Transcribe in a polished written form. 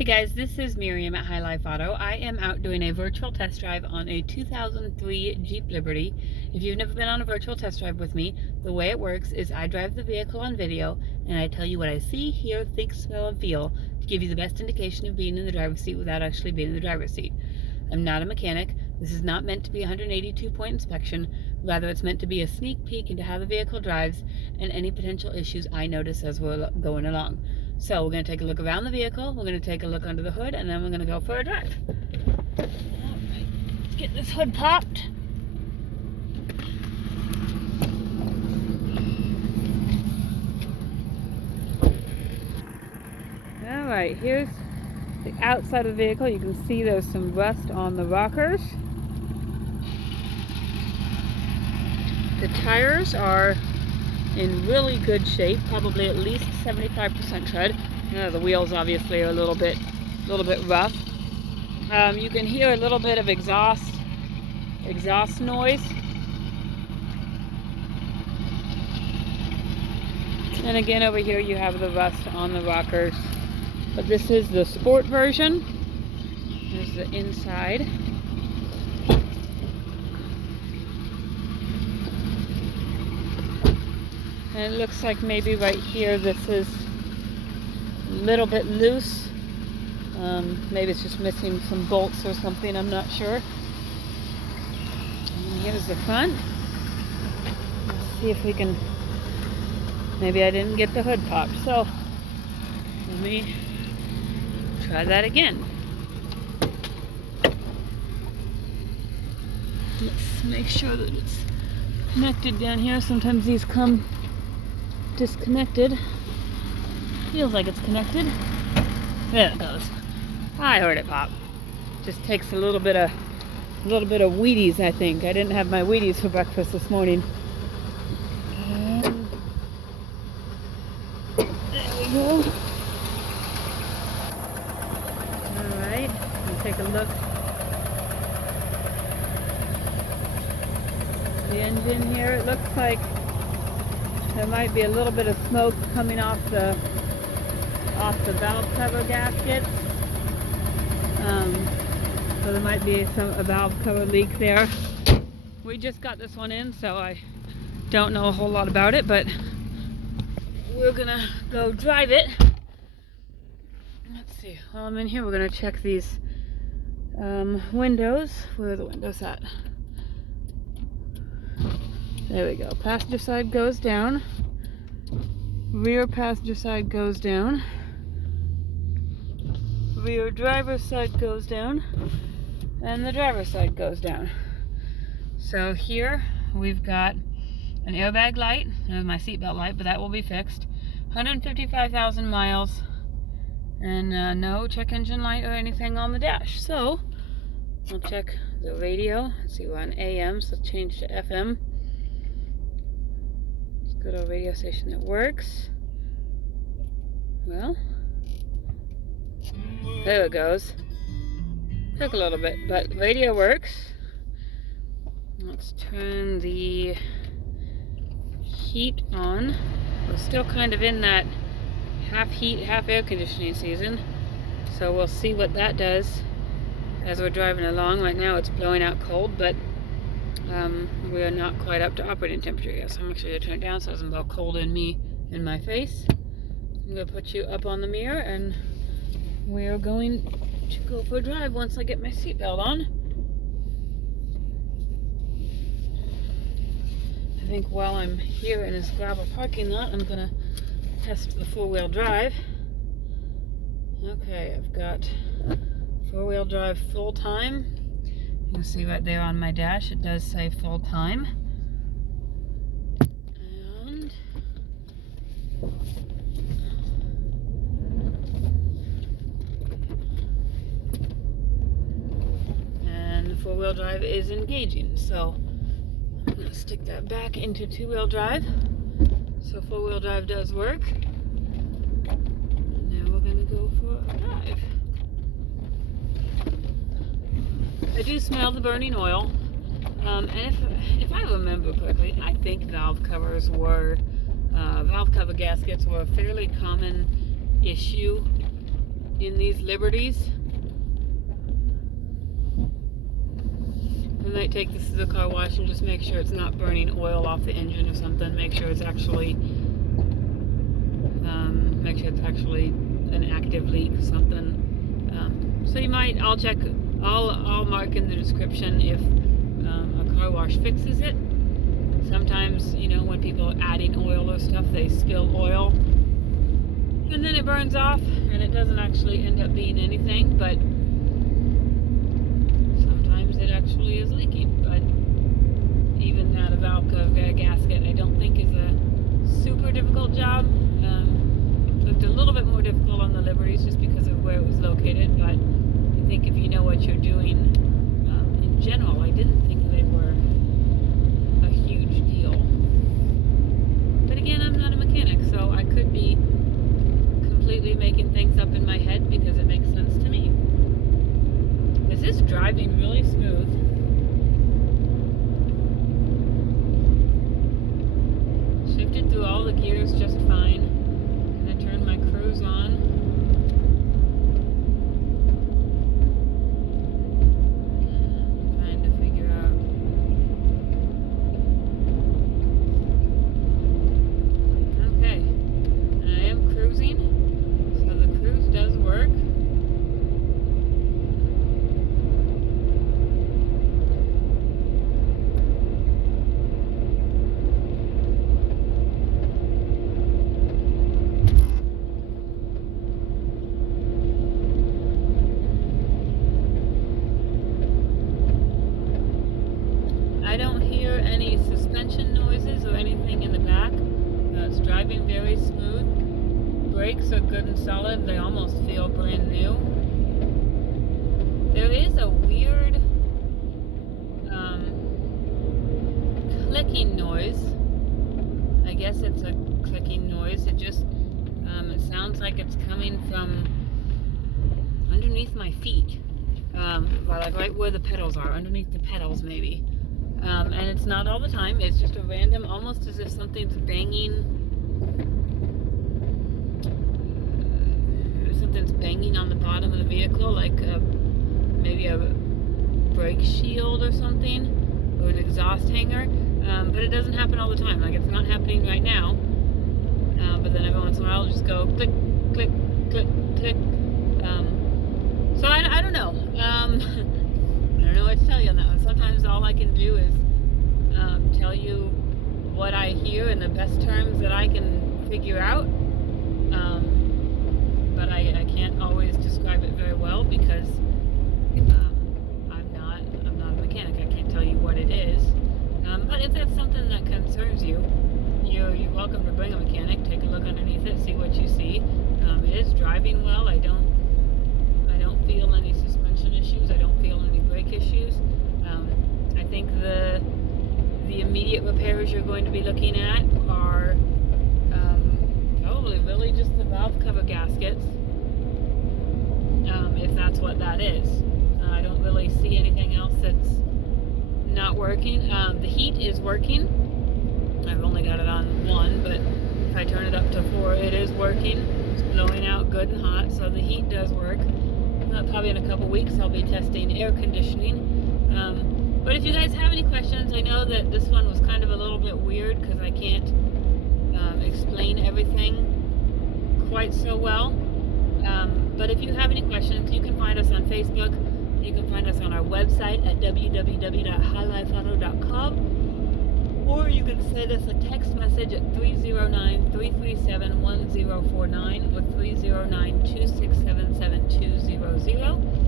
Hey guys, this is Miriam at High Life Auto. I am out doing a virtual test drive on a 2003 Jeep Liberty. If you've never been on a virtual test drive with me, the way it works is I drive the vehicle on video and I tell you what I see, hear, think, smell, and feel to give you the best indication of being in the driver's seat without actually being in the driver's seat. I'm not a mechanic. This is not meant to be a 182-point inspection. Rather, it's meant to be a sneak peek into how the vehicle drives and any potential issues I notice as we're going along. So we're going to take a look around the vehicle, we're going to take a look under the hood, and then we're going to go for a drive. Alright, let's get this hood popped. Alright, here's the outside of the vehicle. You can see there's some rust on the rockers. The tires are in really good shape, probably at least 75% tread. The wheels obviously are a little bit rough. You can hear a little bit of exhaust noise. And again, over here you have the rust on the rockers. But this is the sport version. There's the inside. And it looks like maybe right here this is a little bit loose. Maybe it's just missing some bolts or something, I'm not sure. And here's the front. Let's see if we can, maybe I didn't get the hood popped, so let me try that again. Let's make sure that it's connected down here. Sometimes these come disconnected. Feels like it's connected. There it goes. I heard it pop. Just takes a little bit of Wheaties, I think. I didn't have my Wheaties for breakfast this morning. And there we go. Alright, we'll take a look. The engine here, it looks like there might be a little bit of smoke coming off the valve cover gaskets. So there might be a valve cover leak there. We just got this one in, so I don't know a whole lot about it, but we're gonna go drive it. Let's see. While I'm in here, we're gonna check these windows. Where are the windows at? There we go. Passenger side goes down. Rear passenger side goes down. Rear driver's side goes down. And the driver's side goes down. So here we've got an airbag light. There's my seatbelt light, but that will be fixed. 155,000 miles. And no check engine light or anything on the dash. So we'll check the radio. Let's see, we're on AM, so let's change to FM. Go to a radio station that works. Well, there it goes. Took a little bit, but radio works. Let's turn the heat on. We're still kind of in that half heat, half air conditioning season. So we'll see what that does as we're driving along. Right now it's blowing out cold, but we are not quite up to operating temperature yet, so I'm actually going to turn it down so it doesn't blow cold in my face. I'm going to put you up on the mirror, and we're going to go for a drive once I get my seatbelt on. I think while I'm here in this gravel parking lot, I'm going to test the four-wheel drive. Okay, I've got four-wheel drive full time. You can see right there on my dash, it does say full time. And the four-wheel drive is engaging, so I'm going to stick that back into two-wheel drive. So four-wheel drive does work. And now we're going to go for a drive. I do smell the burning oil, and if I remember correctly, I think valve cover gaskets were a fairly common issue in these Liberties. I might take this to the car wash and just make sure it's not burning oil off the engine or something. Make sure it's actually an active leak or something. So you might, I'll mark in the description if a car wash fixes it. Sometimes, you know, when people are adding oil or stuff, they spill oil and then it burns off and it doesn't actually end up being anything, but sometimes it actually is leaking. But even that, a valve cover gasket, I don't think is a super difficult job. Looked a little bit more difficult on the Liberties just because of where it was located, but I think if you know what you're doing, in general, I didn't think they were a huge deal. But again, I'm not a mechanic, so I could be completely making things up in my head because it makes sense to me. This is driving really smooth. Shifted through all the gears just fine. Gonna turn my cruise on. Trying to figure out. Okay. I am cruising. So the cruise does work. I don't hear any suspension noises or anything in the back. It's driving very smooth. Brakes are good and solid. They almost feel brand new. There is a weird clicking noise. I guess it's a clicking noise. It just it sounds like it's coming from underneath my feet. Like right where the pedals are, underneath the pedals maybe. And it's not all the time, it's just a random, almost as if something's banging on the bottom of the vehicle, like maybe a brake shield or something, or an exhaust hanger. But it doesn't happen all the time, like it's not happening right now. But then every once in a while it'll just go click, click, click, click. So I don't know. I don't know what to tell you on that one. Sometimes all I can do is tell you what I hear in the best terms that I can figure out. But I can't always describe it very well because I'm not a mechanic. I can't tell you what it is. But if that's something that concerns you, you're welcome to bring a mechanic. Take a look underneath it, see what you see. It is driving well. I don't feel any suspension issues. I don't feel any brake issues. I think the immediate repairs you're going to be looking at are probably really just the valve cover gaskets, if that's what that is. I don't really see anything else that's not working. The heat is working. I've only got it on 1, but if I turn it up to 4, it is working. It's blowing out good and hot, so the heat does work. Probably in a couple weeks I'll be testing air conditioning. But if you guys have any questions, I know that this one was kind of a little bit weird because I can't explain everything quite so well. But if you have any questions, you can find us on Facebook. You can find us on our website at www.highlifeauto.com, or you can send us a text message at 309-337-1049 or 309-267-7200.